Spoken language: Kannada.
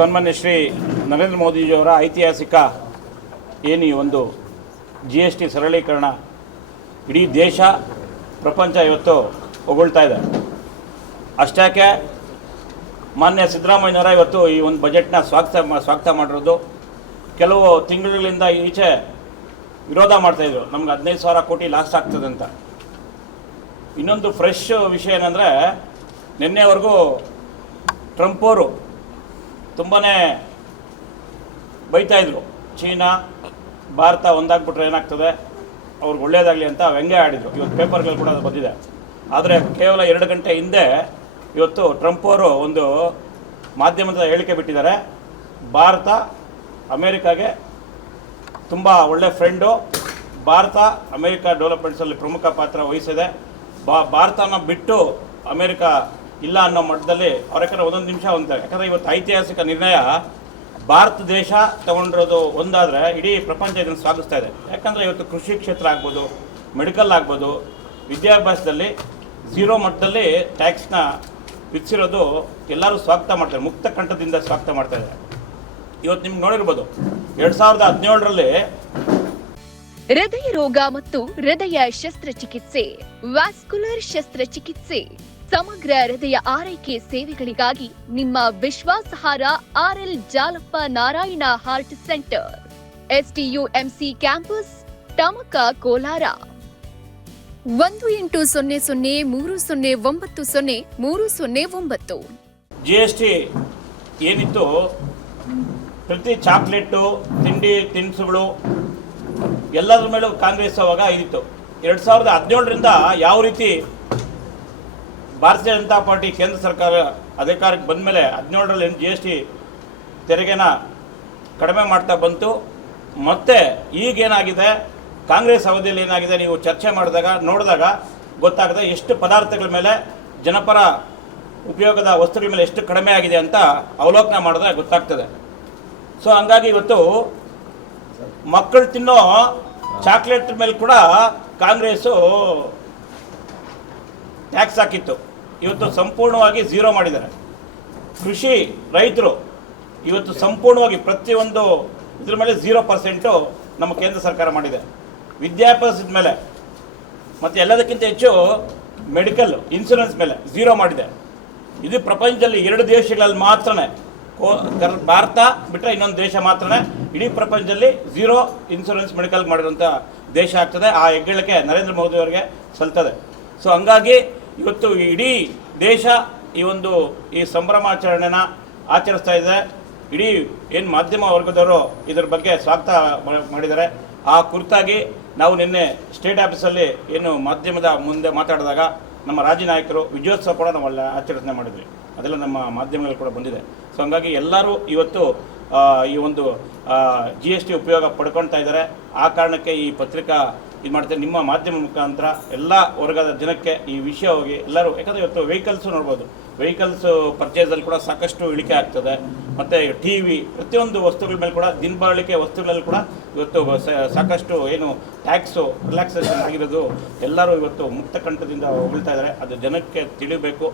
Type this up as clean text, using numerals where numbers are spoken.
ಸನ್ಮಾನ್ಯ ಶ್ರೀ ನರೇಂದ್ರ ಮೋದಿಜಿಯವರ ಐತಿಹಾಸಿಕ ಏನು ಈ ಒಂದು GST ಸರಳೀಕರಣ ಇಡೀ ದೇಶ ಪ್ರಪಂಚ ಇವತ್ತು ಹೊಗಳ್ತಾ ಇದೆ. ಅಷ್ಟಾಕೆ ಮಾನ್ಯ ಸಿದ್ದರಾಮಯ್ಯನವರ ಇವತ್ತು ಈ ಒಂದು ಬಜೆಟ್ನ ಸ್ವಾಗತ ಮಾಡಿರೋದು. ಕೆಲವು ತಿಂಗಳಿಂದ ಈಚೆ ವಿರೋಧ ಮಾಡ್ತಾಯಿದ್ರು, ನಮ್ಗೆ 15,000 ಕೋಟಿ ಲಾಸ್ ಆಗ್ತದೆ ಅಂತ. ಇನ್ನೊಂದು ಫ್ರೆಶ್ ವಿಷಯ ಏನಂದರೆ, ನಿನ್ನೆವರೆಗೂ ಟ್ರಂಪ್ ಅವರು ತುಂಬಾ ಬೈತಾಯಿದ್ರು, ಚೀನಾ ಭಾರತ ಒಂದಾಗ್ಬಿಟ್ರೆ ಏನಾಗ್ತದೆ, ಅವ್ರಿಗೆ ಒಳ್ಳೆಯದಾಗಲಿ ಅಂತ ವ್ಯಂಗ್ಯ ಆಡಿದರು. ಇವತ್ತು ಪೇಪರ್ಗಳು ಕೂಡ ಅದು ಬಂದಿದೆ. ಆದರೆ ಕೇವಲ 2 ಗಂಟೆ ಹಿಂದೆ ಇವತ್ತು ಟ್ರಂಪ್ ಅವರು ಒಂದು ಮಾಧ್ಯಮದ ಹೇಳಿಕೆ ಬಿಟ್ಟಿದ್ದಾರೆ, ಭಾರತ ಅಮೇರಿಕಾಗೆ ತುಂಬ ಒಳ್ಳೆ ಫ್ರೆಂಡು, ಭಾರತ ಅಮೇರಿಕಾ ಡೆವಲಪ್ಮೆಂಟ್ಸಲ್ಲಿ ಪ್ರಮುಖ ಪಾತ್ರ ವಹಿಸಿದೆ, ಭಾರತನ ಬಿಟ್ಟು ಅಮೇರಿಕಾ ಇಲ್ಲ ಅನ್ನೋ ಮಟ್ಟದಲ್ಲಿ ಅವ್ರ ಯಾಕಂದರೆ ಒಂದೊಂದು ನಿಮಿಷ ಅಂತಾರೆ. ಯಾಕಂದರೆ ಇವತ್ತು ಐತಿಹಾಸಿಕ ನಿರ್ಣಯ ಭಾರತ ದೇಶ ತಗೊಂಡಿರೋದು ಒಂದಾದರೆ ಇಡೀ ಪ್ರಪಂಚ ಇದನ್ನು ಸ್ವಾಗತಿಸ್ತಾ ಇದೆ. ಯಾಕಂದರೆ ಇವತ್ತು ಕೃಷಿ ಕ್ಷೇತ್ರ ಆಗ್ಬೋದು, ಮೆಡಿಕಲ್ ಆಗ್ಬೋದು, ವಿದ್ಯಾಭ್ಯಾಸದಲ್ಲಿ 0 ಮಟ್ಟದಲ್ಲಿ ಟ್ಯಾಕ್ಸ್ನ ವಿಧಿಸಿರೋದು ಎಲ್ಲರೂ ಸ್ವಾಗತ ಮಾಡ್ತಾರೆ, ಮುಕ್ತ ಕಂಠದಿಂದ ಸ್ವಾಗತ ಮಾಡ್ತಾ ಇದ್ದಾರೆ. ಇವತ್ತು ನಿಮ್ಗೆ ನೋಡಿರ್ಬೋದು 2017ರಲ್ಲಿ ಹೃದಯ ರೋಗ ಮತ್ತು ಹೃದಯ ಶಸ್ತ್ರಚಿಕಿತ್ಸೆ, ವ್ಯಾಸ್ಕ್ಯುಲರ್ ಶಸ್ತ್ರಚಿಕಿತ್ಸೆ, ಸಮಗ್ರ ಹೃದಯ ಆರೈಕೆ ಸೇವೆಗಳಿಗಾಗಿ ನಿಮ್ಮ ವಿಶ್ವಾಸಾರ್ಹ RL Jalappa Narayana heart centre, STUMC campus, Tamaka, Kolar. 180030090309. GST ಏನಿತ್ತು, ಪ್ರತಿ ಚಾಕ್ಲೇಟು, ತಿನಿಸುಗಳು ಎಲ್ಲದ್ರ ಮೇಲೂ ಕಾಂಗ್ರೆಸ್ ಅವಾಗ ಇದಿತ್ತು. 2017ರಿಂದ ಯಾವ ರೀತಿ ಭಾರತೀಯ ಜನತಾ ಪಾರ್ಟಿ ಕೇಂದ್ರ ಸರ್ಕಾರ ಅಧಿಕಾರಕ್ಕೆ ಬಂದ ಮೇಲೆ 17ರಲ್ಲಿ GST ತೆರಿಗೆನ ಕಡಿಮೆ ಮಾಡ್ತಾ ಬಂತು. ಮತ್ತು ಈಗೇನಾಗಿದೆ, ಕಾಂಗ್ರೆಸ್ ಅವಧಿಯಲ್ಲಿ ಏನಾಗಿದೆ, ನೀವು ಚರ್ಚೆ ನೋಡಿದಾಗ ಗೊತ್ತಾಗಿದೆ ಎಷ್ಟು ಪದಾರ್ಥಗಳ ಮೇಲೆ, ಜನಪರ ಉಪಯೋಗದ ವಸ್ತುಗಳ ಮೇಲೆ ಎಷ್ಟು ಕಡಿಮೆ ಆಗಿದೆ ಅಂತ ಅವಲೋಕನ ಮಾಡಿದ್ರೆ ಗೊತ್ತಾಗ್ತದೆ. ಸೊ ಹಂಗಾಗಿ ಇವತ್ತು ಮಕ್ಕಳು ತಿನ್ನೋ ಚಾಕ್ಲೇಟ್ ಮೇಲೆ ಕೂಡ ಕಾಂಗ್ರೆಸ್ಸು ಟ್ಯಾಕ್ಸ್ ಹಾಕಿತ್ತು, ಇವತ್ತು ಸಂಪೂರ್ಣವಾಗಿ 0 ಮಾಡಿದ್ದಾರೆ. ಕೃಷಿ ರೈತರು ಇವತ್ತು ಸಂಪೂರ್ಣವಾಗಿ ಪ್ರತಿಯೊಂದು ಇದ್ರ ಮೇಲೆ 0% ನಮ್ಮ ಕೇಂದ್ರ ಸರ್ಕಾರ ಮಾಡಿದೆ. ವಿದ್ಯಾಭ್ಯಾಸದ ಮೇಲೆ ಮತ್ತು ಎಲ್ಲದಕ್ಕಿಂತ ಹೆಚ್ಚು ಮೆಡಿಕಲ್ ಇನ್ಶೂರೆನ್ಸ್ ಮೇಲೆ 0 ಮಾಡಿದೆ. ಇದು ಪ್ರಪಂಚದಲ್ಲಿ 2 ದೇಶಗಳಲ್ಲಿ ಮಾತ್ರನೇ, ಭಾರತ ಬಿಟ್ಟರೆ ಇನ್ನೊಂದು ದೇಶ ಮಾತ್ರನೇ ಇಡೀ ಪ್ರಪಂಚದಲ್ಲಿ 0 ಇನ್ಶೂರೆನ್ಸ್ ಮೆಡಿಕಲ್ ಮಾಡಿರೋಂಥ ದೇಶ ಆಗ್ತದೆ. ಆ ಹೆಗ್ಗಳಿಕೆ ನರೇಂದ್ರ ಮೋದಿ ಅವರಿಗೆ ಸಲ್ತದೆ. ಸೊ ಹಂಗಾಗಿ ಇವತ್ತು ಇಡೀ ದೇಶ ಈ ಸಂಭ್ರಮಾಚರಣೆನ ಆಚರಿಸ್ತಾ ಇದೆ. ಇಡೀ ಏನು ಮಾಧ್ಯಮ ವರ್ಗದವರು ಇದರ ಬಗ್ಗೆ ಸ್ವಾಗತ ಮಾಡಿದ್ದಾರೆ. ಆ ಕುರಿತಾಗಿ ನಾವು ನಿನ್ನೆ ಸ್ಟೇಟ್ ಆಫೀಸಲ್ಲಿ ಏನು ಮಾಧ್ಯಮದ ಮುಂದೆ ಮಾತಾಡಿದಾಗ ನಮ್ಮ ರಾಜ್ಯ ನಾಯಕರು ವಿಜಯೋತ್ಸವ ಕೂಡ ನಾವು ಅಲ್ಲಿ ಆಚರಣೆ ಮಾಡಿದ್ವಿ, ಅದೆಲ್ಲ ನಮ್ಮ ಮಾಧ್ಯಮಗಳು ಕೂಡ ಬಂದಿದೆ. ಸೊ ಹಂಗಾಗಿ ಎಲ್ಲರೂ ಇವತ್ತು ಈ ಒಂದು GST ಉಪಯೋಗ ಪಡ್ಕೊಳ್ತಾ ಇದ್ದಾರೆ. ಆ ಕಾರಣಕ್ಕೆ ಈ ಪತ್ರಿಕಾ ಇದು ಮಾಡ್ತಾರೆ, ನಿಮ್ಮ ಮಾಧ್ಯಮ ಮುಖಾಂತರ ಎಲ್ಲ ವರ್ಗದ ಜನಕ್ಕೆ ಈ ವಿಷಯ ಹೋಗಿ ಎಲ್ಲರೂ, ಯಾಕಂದರೆ ಇವತ್ತು ವೆಹಿಕಲ್ಸು ನೋಡ್ಬೋದು, ವೆಹಿಕಲ್ಸು ಪರ್ಚೇಸಲ್ಲಿ ಕೂಡ ಸಾಕಷ್ಟು ಇಳಿಕೆ ಆಗ್ತದೆ. ಮತ್ತು TV ಪ್ರತಿಯೊಂದು ವಸ್ತುಗಳ ಮೇಲೆ ಕೂಡ, ದಿನಬಳಕೆ ವಸ್ತುಗಳಲ್ಲಿ ಕೂಡ ಇವತ್ತು ಸಾಕಷ್ಟು ಏನು ಟ್ಯಾಕ್ಸು ರಿಲ್ಯಾಕ್ಸೇಷನ್ ಆಗಿರೋದು ಎಲ್ಲರೂ ಇವತ್ತು ಮುಕ್ತ ಕಂಠದಿಂದ ಹೊಗಳ್ತಾ ಇದ್ದಾರೆ. ಅದು ಜನಕ್ಕೆ ತಿಳಿಬೇಕು.